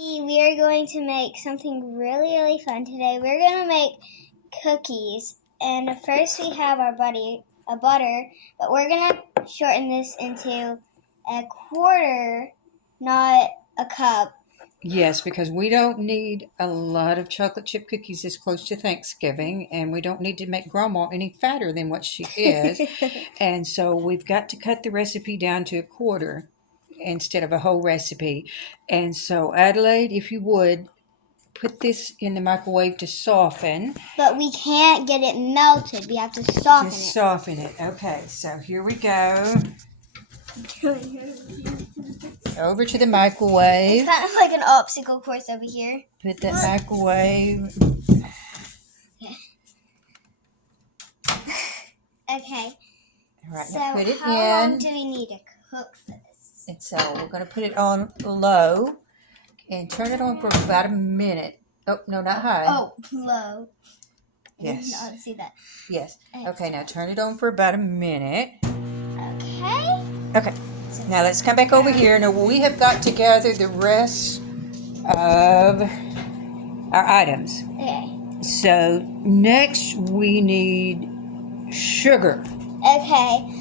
We are going to make something really, really fun today. We're going to make cookies. And first we have our butter, but we're going to shorten this into a quarter, not a cup. Yes, because we don't need a lot of chocolate chip cookies this close to Thanksgiving, and we don't need to make Grandma any fatter than what she is. And so we've got to cut the recipe down to a quarter instead of a whole recipe. And so, Adelaide, if you would, put this in the microwave to soften. But we can't get it melted. We have to soften it. Just soften it. Okay, so here we go. Over to the microwave. It's kind of like an obstacle course over here. Put that microwave. Okay. All right, So now put it how in. long do we need to cook this? And so we're going to put it on low and turn it on for about a minute. Oh, no, not high. Oh, low. Yes. I didn't see that. Yes. Okay, now turn it on for about a minute. Okay. Okay. Now let's come back over here. Now we have got to gather the rest of our items. Okay. So next we need sugar. Okay.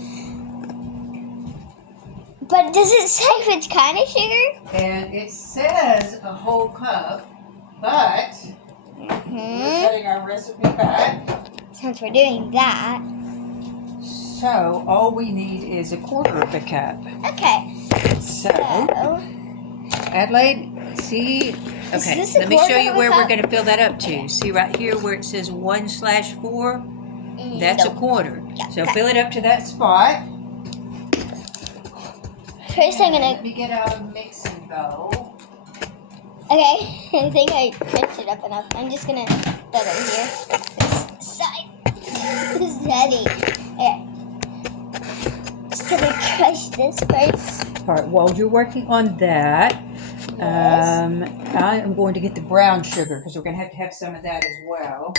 But does it say which kind of sugar? And it says a whole cup, but we're cutting our recipe back. Since we're doing that. So all we need is a quarter of a cup. Okay. So Adelaide, see? Okay, this a let me show quarter you of a where we're cup? going to fill that up to. See right here where it says 1/4? That's a quarter. Yeah, So okay. fill it up to that spot. First I'm Let gonna. me get out a mixing bowl. Okay. I think I crunched it up enough. I'm just gonna put it over here. This side. This is heavy. Okay. Just gonna crush this first. All right, while you're working on that, Yes. I am going to get the brown sugar because we're going to have some of that as well.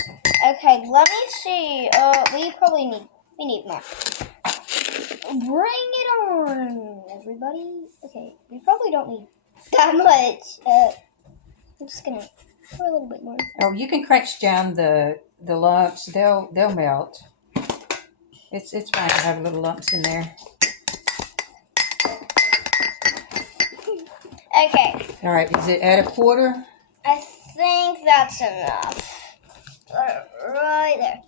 Okay, let me see. We need more. Bring it on, everybody. Okay, we probably don't need that much. I'm just gonna pour a little bit more. Oh, you can crunch down the lumps. They'll melt. It's fine to have little lumps in there. Okay. All right, is it at a quarter? I think that's enough. Right there.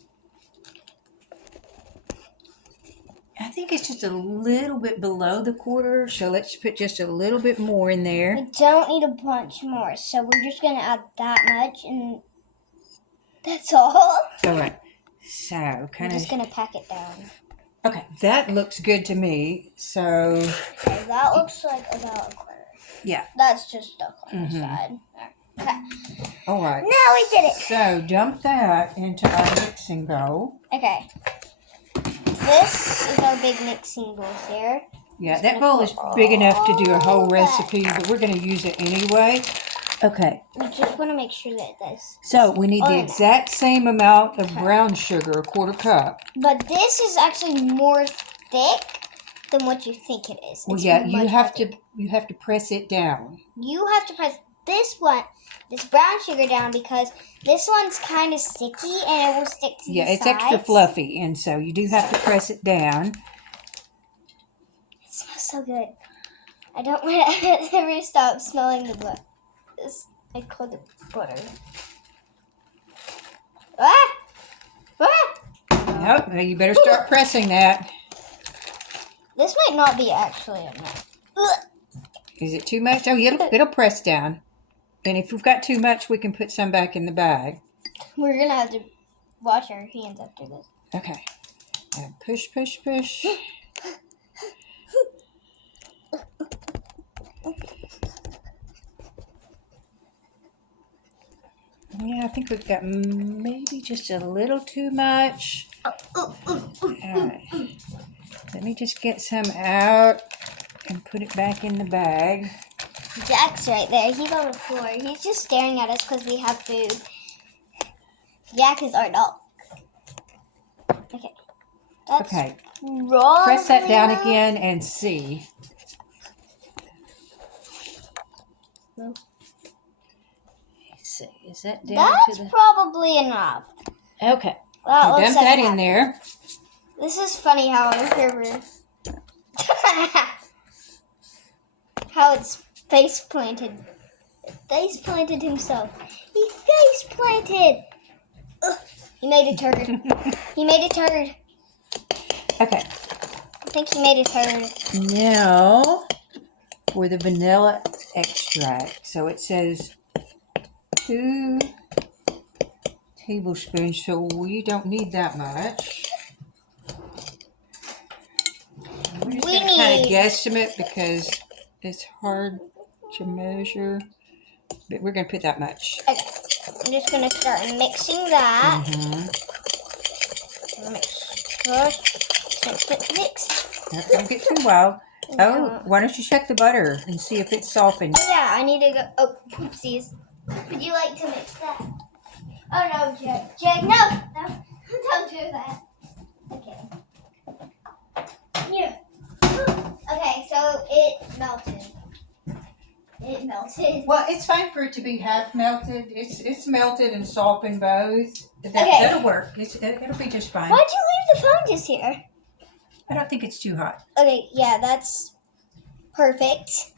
I think it's just a little bit below the quarter, so let's put just a little bit more in there. We don't need a bunch more, so we're just gonna add that much, and that's all. All right, so I'm just gonna pack it down. Okay, that looks good to me. So Okay, that looks like about a quarter. yeah, That's just stuck on the side. Okay. all right. Now we did it. So dump that into our mixing bowl. Okay. This is our big mixing bowl here. Yeah, that bowl is big enough to do a whole recipe, but we're going to use it anyway. Okay. We just want to make sure that this. So we need the exact same amount of brown sugar, a quarter cup. But this is actually more thick than what you think it is. Well, yeah, you have to press it down. You have to press this brown sugar down because this one's kind of sticky and it will stick to the sides. Yeah, it's extra fluffy, and so you do have to press it down. It smells so good. I don't want to ever stop smelling the butter. I call it butter. Ah! Ah! Nope, well, you better start pressing that. This might not be actually enough. Is it too much? Oh, it'll press down. And if we've got too much, we can put some back in the bag. We're going to have to wash our hands after this. Okay. And push, push, push. Yeah, I think we've got maybe just a little too much. All right. Let me just get some out and put it back in the bag. Jack's right there. He's on the floor. He's just staring at us because we have food. Jack is our dog. Okay. That's Okay. wrong. Press that down again and see. No. see. Is that down That's to the... probably enough. Okay. Well, You let's dump set that it in up. there. This is funny how how it's face planted. Face planted himself. He face planted. Ugh. He made a turd. He made a turd. Okay. I think he made a turd. Now for the vanilla extract. So it says 2 tablespoons, so we don't need that much. We're just We going to kind of need- guesstimate because it's hard to measure, but we're going to put that much. Okay. I'm just gonna start mixing that. Mix. Now, don't get too wild. Oh, why don't you check the butter and see if it's softened? Oh yeah, I need to go. Oh, oopsies. Would you like to mix that? Oh no, Jake. Jake, no, don't do that. Okay. Yeah. Okay, so it melted. It melted. Well, it's fine for it to be half melted. It's melted and softened both. Okay. That'll work. It'll be just fine. Why'd you leave the phone just here? I don't think it's too hot. Okay, yeah, that's perfect.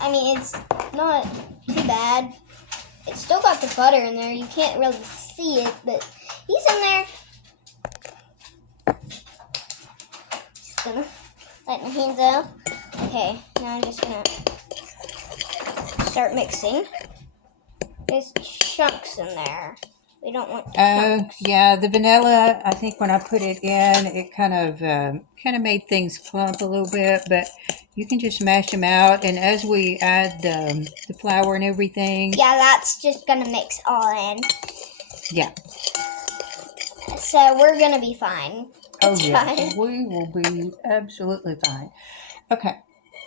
I mean, it's not too bad. It's still got the butter in there. You can't really see it, but he's in there. Just gonna let my hands out. Okay, now I'm just gonna start mixing. There's chunks in there. We don't want chunks. Yeah, the vanilla. I think when I put it in, it kind of made things clump a little bit. But you can just mash them out, and as we add the flour and everything. Yeah, that's just gonna mix all in. Yeah. So we're gonna be fine. It's fine. We will be absolutely fine. Okay.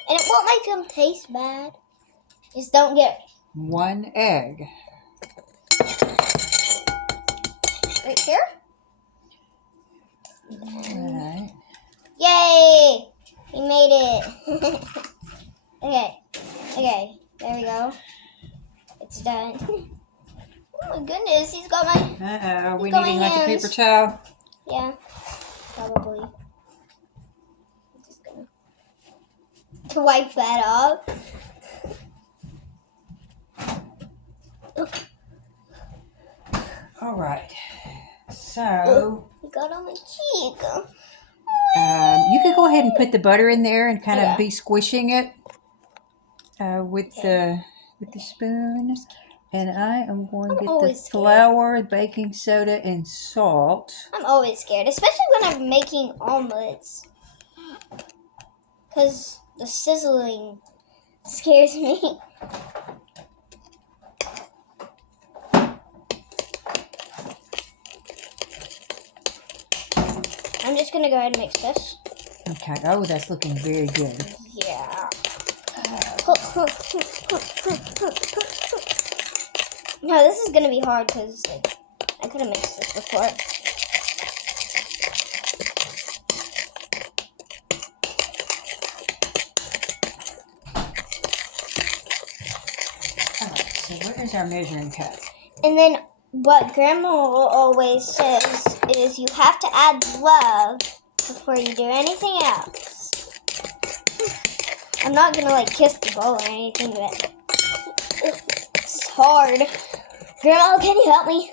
And it won't make them taste bad. Just don't get 1 egg. right here. Alright. Yay! We made it. Okay. Okay. There we go. It's done. Oh my goodness, he's got my... Are we He's got needing my like a hands. paper towel? Yeah. Probably. I'm just gonna... To wipe that off. Alright. So... He got on my cheek. you could go ahead and put the butter in there and kind Okay. of be squishing it with the spoon. And I am going to get the always scared. flour, baking soda, and salt. I'm always scared, especially when I'm making omelets. Because the sizzling scares me. I'm just going to go ahead and mix this. Okay. Oh, that's looking very good. Yeah. No, this is going to be hard because I could have mixed this before. Alright, so where is our measuring cup? And then what Grandma always says is you have to add love before you do anything else. I'm not going to like kiss the bowl or anything, but it's hard. Grandma, can you help me?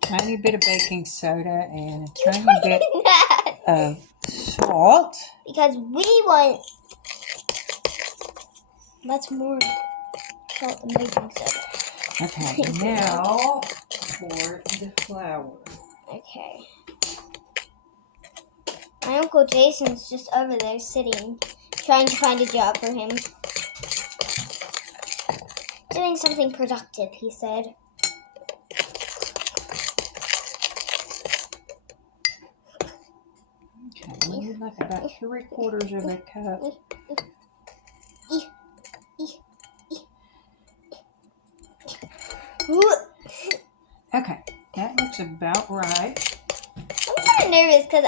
Tiny bit of baking soda and a tiny You're bit doing that. of salt. Because we want... That's more salt than baking soda. Okay, now for the flour. Okay. My Uncle Jason's just over there sitting, trying to find a job for him. Doing something productive, he said. Okay, we need like about 3/4 of a cup. Okay, that looks about right. I'm kind of nervous because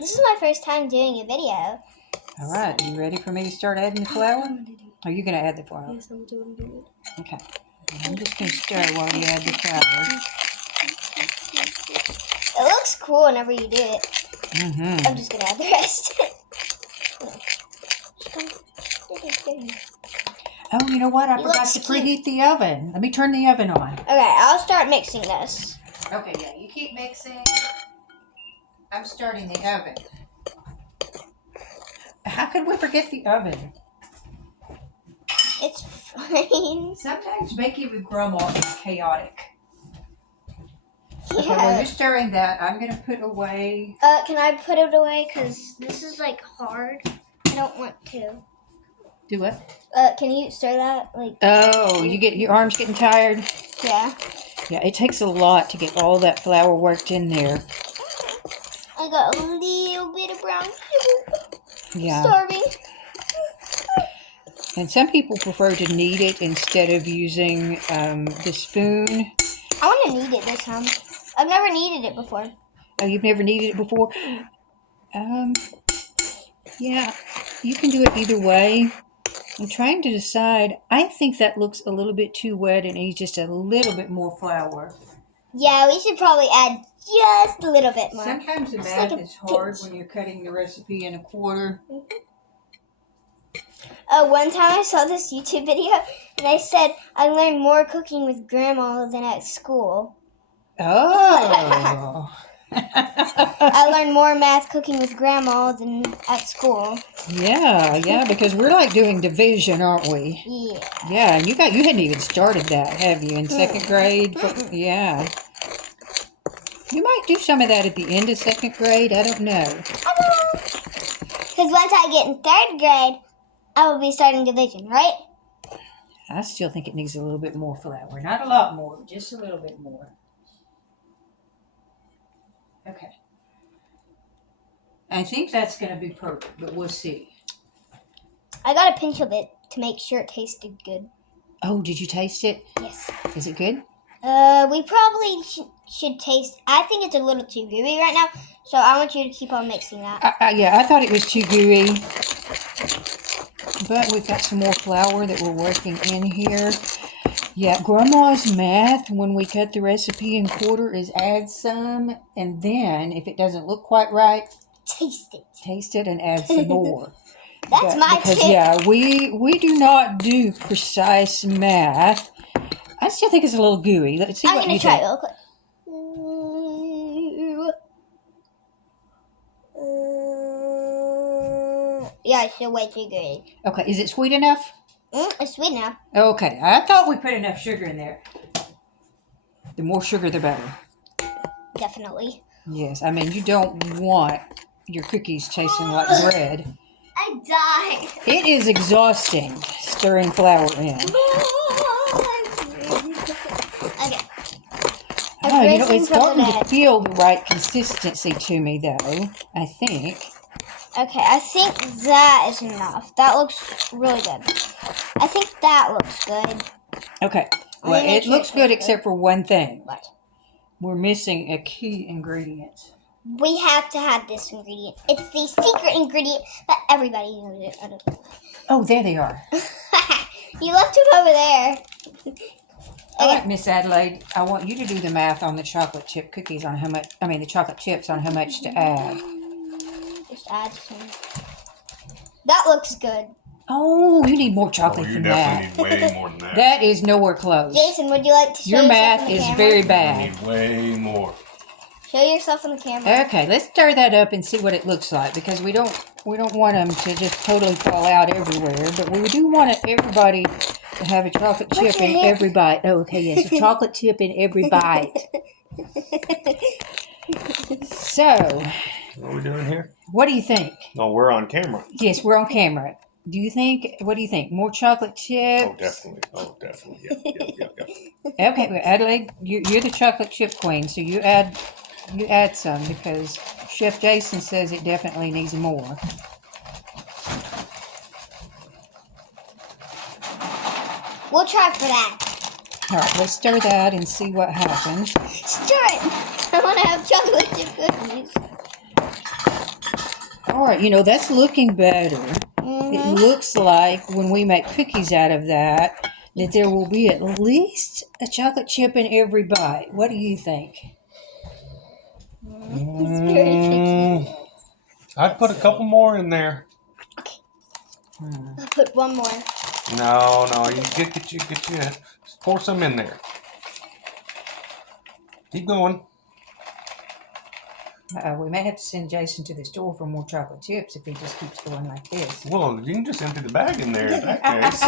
this is my first time doing a video. All right, you ready for me to start adding the flour? Are you going to add the flour? Yes, I'm doing it. Okay. I'm just going to stir while you add the flour. It looks cool whenever you do it. Mm-hmm. I'm just going to add the rest. Oh, you know what? I You forgot look to cute. preheat the oven. Let me turn the oven on. Okay, I'll start mixing this. Okay, yeah, you keep mixing. I'm starting the oven. How could we forget the oven? It's fine. Sometimes baking with Grandma is chaotic. Okay, Yeah. well, you're stirring that. I'm going to put away. Can I put it away? Because this is like hard. I don't want to. Do what? Can you stir that? Like. Oh, your arm's getting tired? Yeah. Yeah, it takes a lot to get all that flour worked in there. I got a little bit of brown sugar. Yeah. Starving. And some people prefer to knead it instead of using the spoon. I want to knead it this time. I've never kneaded it before. Oh, you've never kneaded it before? Yeah, you can do it either way. I'm trying to decide. I think that looks a little bit too wet and needs just a little bit more flour. Yeah, we should probably add just a little bit more. Sometimes the math is hard when you're cutting the recipe in a quarter. One time I saw this YouTube video and they said I learned more cooking with Grandma than at school. Oh. I learned more math cooking with Grandma than at school. Yeah, because we're like doing division, aren't we? Yeah. Yeah, and you hadn't even started that, have you, in second grade? Yeah. You might do some of that at the end of second grade. I don't know. Because once I get in third grade, I will be starting division, right? I still think it needs a little bit more flour. Not a lot more, just a little bit more. Okay. I think that's going to be perfect, but we'll see. I got a pinch of it to make sure it tasted good. Oh, did you taste it? Yes. Is it good? We probably should taste. I think it's a little too gooey right now, so I want you to keep on mixing that. Yeah, I thought it was too gooey. But we've got some more flour that we're working in here. Yeah, Grandma's math when we cut the recipe in quarter is add some, and then if it doesn't look quite right, taste it and add some more. That's my tip. Yeah, we do not do precise math. I still think it's a little gooey. Let's see what you think. I'm going to try real quick. Yeah, it's still way too gooey. Okay, is it sweet enough? It's sweet enough. Okay, I thought we put enough sugar in there. The more sugar, the better. Definitely. Yes, I mean, you don't want your cookies tasting like bread. I died. It is exhausting stirring flour in. Okay. Oh, it's starting to feel the right consistency to me, though, I think. Okay, I think that is enough. That looks really good. I think that looks good. Okay. Well, it looks good except for one thing. What? We're missing a key ingredient. We have to have this ingredient. It's the secret ingredient that everybody knows it. Oh, there they are. You left them over there. All right, Miss Adelaide, I want you to do the math on the chocolate chip cookies on how much, the chocolate chips on how much to add. Just add some. That looks good. Oh, you need more chocolate than that. You definitely need way more than that. That is nowhere close. Jason, would you like to show your yourself math on the is camera? very You bad. need way more. Show yourself on the camera. Okay, let's stir that up and see what it looks like because we don't want them to just totally fall out everywhere, but we do want everybody to have a chocolate chip in every bite. Oh, okay, yes, a chocolate chip in every bite. So, What are we doing here? what do you think? No, we're on camera. Yes, we're on camera. What do you think? More chocolate chips? Oh, definitely. Yep. Okay, well, Adelaide, you're the chocolate chip queen, so you add some because Chef Jason says it definitely needs more. We'll try for that. All right, let's stir that and see what happens. Stir it. I want to have chocolate chip cookies. All right, that's looking better. It looks like when we make cookies out of that, that there will be at least a chocolate chip in every bite. What do you think? It's very picky. I'd put a couple more in there. I'll put one more. No, you get you. Just pour some in there. Keep going. We may have to send Jason to the store for more chocolate chips if he just keeps going like this. Well, you can just empty the bag in there in that case.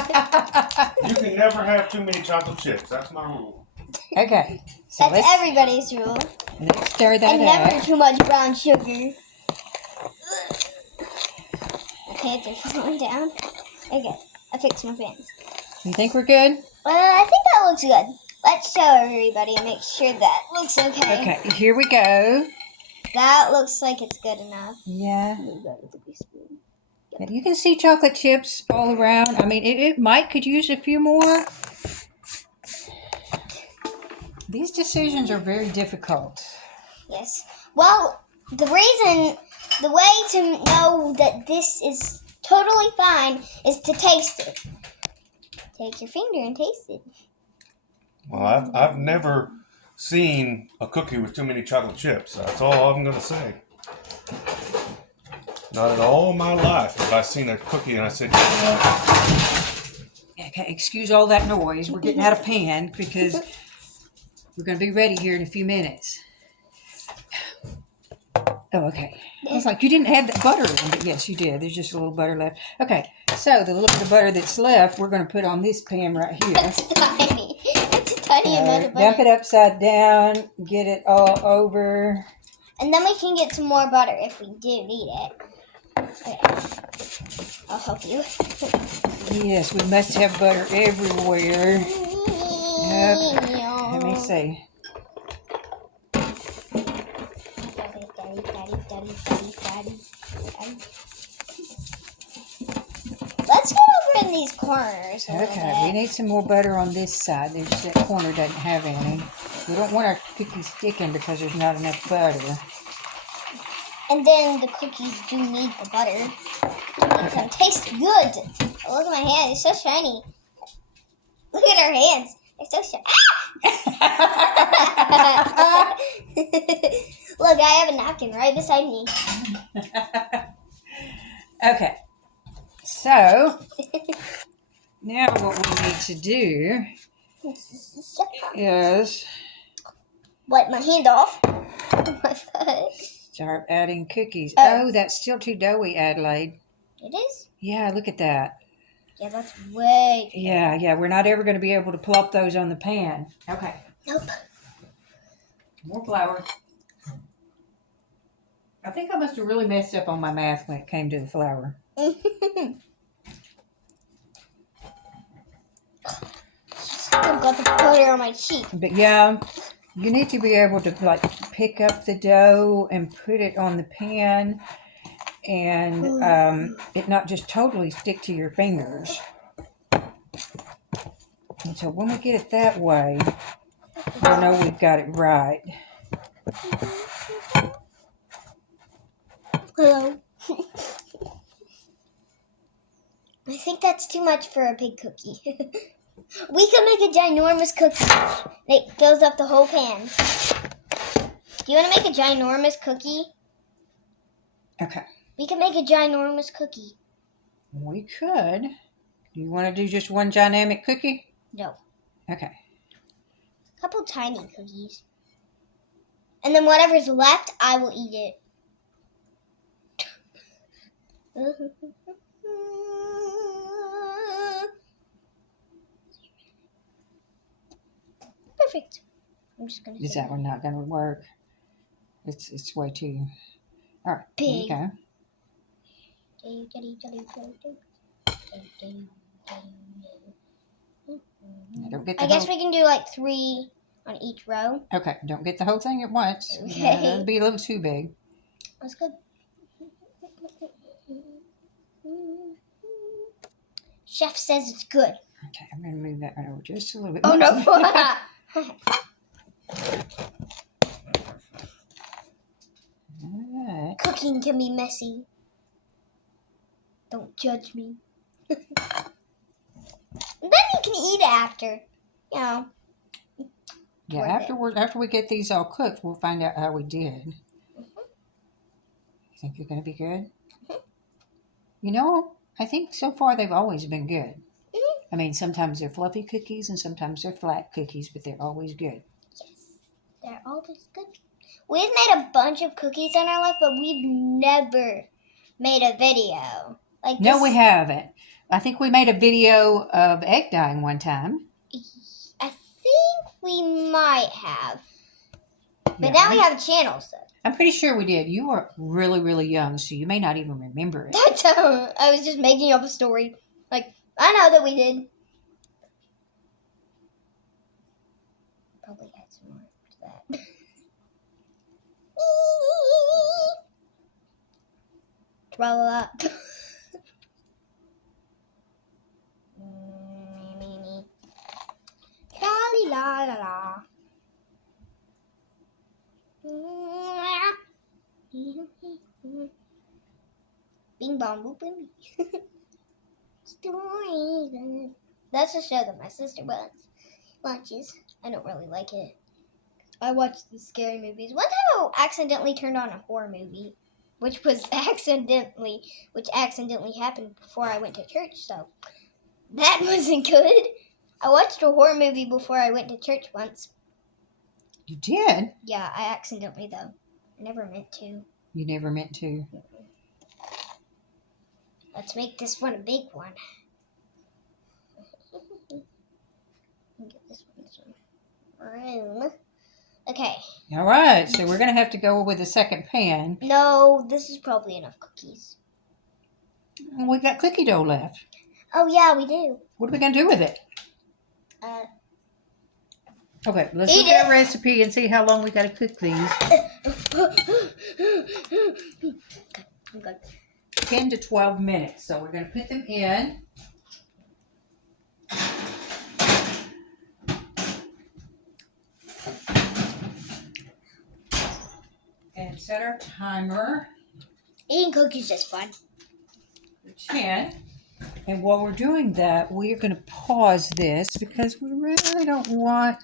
You can never have too many chocolate chips. That's my rule. Okay. So That's everybody's rule. let's stir that And never up. too much brown sugar. My pants are falling down. Okay, I fixed my pants. You think we're good? I think that looks good. Let's show everybody and make sure that looks okay. Okay, here we go. That looks like it's good enough. Yeah. You can see chocolate chips all around. I mean, it might could use a few more. These decisions are very difficult. Yes. Well, the way to know that this is totally fine is to taste it. Take your finger and taste it. Well, I've never seen a cookie with too many chocolate chips. That's all I'm going to say. Not at all my life have I seen a cookie and I said, Okay, excuse all that noise. We're getting out of pan because we're going to be ready here in a few minutes. Oh, okay. I was like, you didn't add the butter in, but yes, you did. There's just a little butter left. Okay, so the little bit of butter that's left, we're going to put on this pan right here. It's tiny. It's a tiny amount of butter. Dump it upside down, get it all over. And then we can get some more butter if we do need it. Okay. I'll help you. Yes, we must have butter everywhere. Yep. Let me see. Let's go over in these corners. Okay, we need some more butter on this side. There's that corner doesn't have any. We don't want our cookies sticking because there's not enough butter. And then the cookies do need the butter. Make them taste good. Oh, look at my hand. It's so shiny. Look at our hands. They're so shiny. Ah! Look, I have a napkin right beside me. Okay. So, now what we need to do is Wipe my hand off. My foot. start adding cookies. Oh. Oh, that's still too doughy, Adelaide. It is? Yeah, look at that. Yeah, that's way. Yeah, we're not ever going to be able to plop those on the pan. Okay. Nope. More flour. I think I must have really messed up on my math when it came to the flour. Still got the butter on my cheek. But yeah, you need to be able to like pick up the dough and put it on the pan and it not just totally stick to your fingers. And so when we get it that way, we'll know we've got it right. Hello. I think that's too much for a big cookie. We can make a ginormous cookie. It fills up the whole pan. Do you want to make a ginormous cookie? Okay. We can make a ginormous cookie. We could. Do you want to do just one dynamic cookie? No. Okay. A couple tiny cookies. And then whatever's left, I will eat it. Perfect. I'm just gonna. Is that one not going to work? It's way too. All right. Big. There I you go. Don't get the guess whole, we can do like 3 on each row. Okay, don't get the whole thing at once. Okay. That'd be a little too big. That's good. Chef says it's good. Okay, I'm going to move that one over just a little bit. Oh no. All right. Cooking can be messy. Don't judge me. And then you can eat after, you know. Yeah, Worth after we get these all cooked, we'll find out how we did. You think they're going to be good? You know, I think so far they've always been good. I mean, sometimes they're fluffy cookies and sometimes they're flat cookies, but they're always good. Yes, they're always good. We've made a bunch of cookies in our life, but we've never made a video. Like No, this. we haven't. I think we made a video of egg dyeing one time. I think we might have. But Yeah, now we have a channel, so. I'm pretty sure we did. You were really, really young, so you may not even remember it. That's I was just making up a story. Like, I know that we did. Probably add some more to that. Tra-la-la. Tra-li-la-la-la. Bing bong boop boom. Stories. That's a show that my sister watches. I don't really like it. I watch the scary movies. One time I accidentally turned on a horror movie, which accidentally happened before I went to church. So that wasn't good. I watched a horror movie before I went to church once. You did? Yeah, I accidentally though. I never meant to. You never meant to. Let's make this one a big one. Get this one. Room. Okay. All right, so we're going to have to go with a second pan. No, this is probably enough cookies. We got cookie dough left. Oh yeah, we do. What are we going to do with it? Okay, let's Eat look at it. a recipe and see how long we got to cook these. I'm good. 10 to 12 minutes. So we're going to put them in. And set our timer. Eating cookies is fun. For 10. And while we're doing that, we are going to pause this because we really don't want